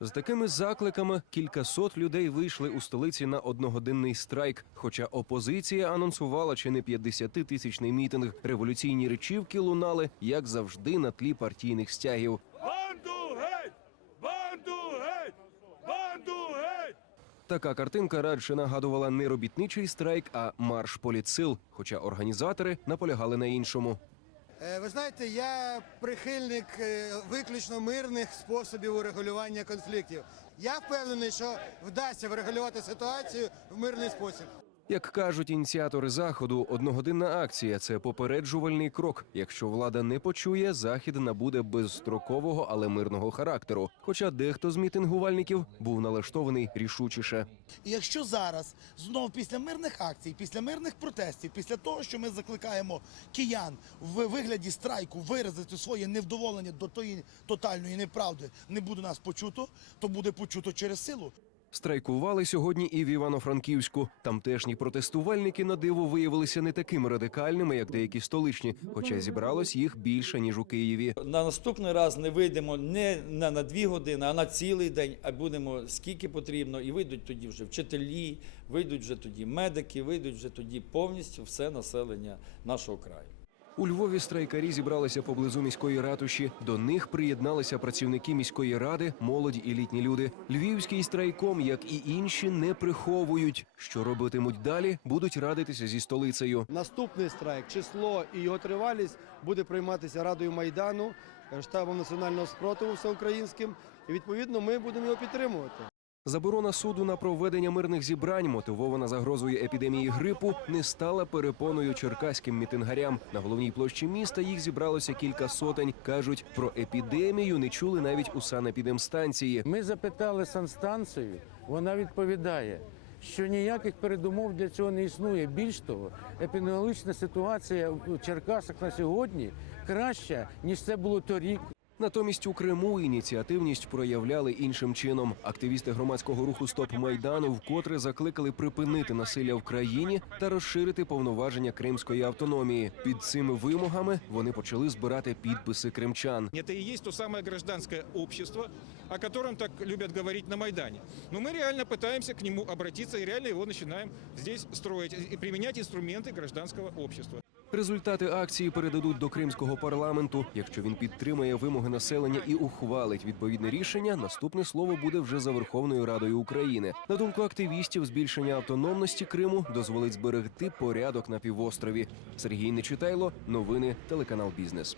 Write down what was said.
З такими закликами кількасот людей вийшли у столиці на одногодинний страйк. Хоча опозиція анонсувала чи не 50-тисячний мітинг, революційні речівки лунали, як завжди, на тлі партійних стягів. Банду геть! Банду геть! Банду геть! Така картинка радше нагадувала не робітничий страйк, а марш політсил. Хоча організатори наполягали на іншому. Е, Ви знаєте, я прихильник е, виключно мирних способів урегулювання конфліктів. Я впевнений, що вдасться врегулювати ситуацію в мирний спосіб. Як кажуть ініціатори заходу, одногодинна акція це попереджувальний крок. Якщо влада не почує, захід набуде безстрокового, але мирного характеру. Хоча дехто з мітингувальників був налаштований рішучіше. І якщо зараз знов після мирних акцій, після мирних протестів, після того, що ми закликаємо киян в вигляді страйку виразити своє невдоволення до тої тотальної неправди, не буде нас почуто, то буде почуто через силу. Страйкували сьогодні і в Івано-Франківську. Тамтешні протестувальники на диво виявилися не такими радикальними, як деякі столичні, хоча зібралось їх більше ніж у Києві. На наступний раз не вийдемо не на, дві години, а на цілий день, а будемо скільки потрібно. І вийдуть тоді вже вчителі, вийдуть вже тоді медики, вийдуть вже тоді повністю все населення нашого краю. У Львові страйкарі зібралися поблизу міської ратуші. До них приєдналися працівники міської ради, молодь і літні люди. Львівський страйком, як і інші, не приховують. Що робитимуть далі, будуть радитися зі столицею. Наступний страйк, число і його тривалість буде прийматися Радою Майдану, е, штабом національного спротиву всеукраїнським. І відповідно ми будемо його підтримувати. Заборона суду на проведення мирних зібрань, мотивована загрозою епідемії грипу, не стала перепоною черкаським мітингарям. На головній площі міста їх зібралося кілька сотень. кажуть, про епідемію не чули навіть у санепідемстанції. Ми запитали санстанцію, вона відповідає, що ніяких передумов для цього не існує. Більш того, епідеміологічна ситуація в Черкасах на сьогодні краща, ніж це було торік. Натомість у Криму ініціативність проявляли іншим чином. Активісти громадського руху Стоп Майдану вкотре закликали припинити насилля в країні та розширити повноваження кримської автономії. Під цими вимогами вони почали збирати підписи кримчан. Это и есть то самое гражданское общество, о котором так любят говорить на Майдане. Но мы реально пытаемся к нему обратиться и реально его начинаем здесь строить и применять инструменты гражданского общества. Результати акції передадуть до кримського парламенту. Якщо він підтримає вимоги населення і ухвалить відповідне рішення, наступне слово буде вже за Верховною Радою України. На думку активістів, збільшення автономності Криму дозволить зберегти порядок на півострові. Сергій Нечитайло, новини телеканал Бізнес.